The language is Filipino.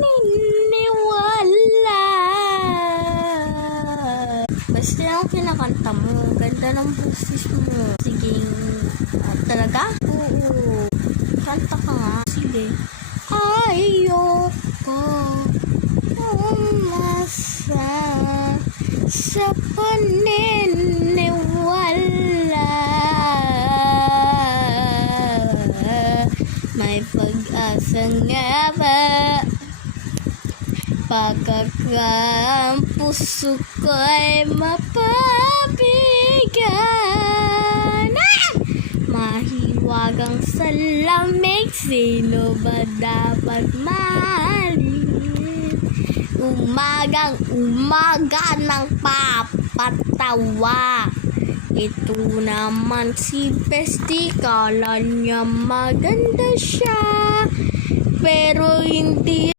maniniwala. Basta yung kinakanta mo, ganda ng boses mo. Sige, talaga? Oo. Kanta ka nga. Sige. Ayoko umasa sa paniniwala. May pag-asa nga ba? Pagkakang puso ko'y mapabigan. Mahiwagang sa lamig, sino ba dapat mahalin? Umaga ng papatawa. Ito naman si Bestie, kala niya maganda siya, pero hindi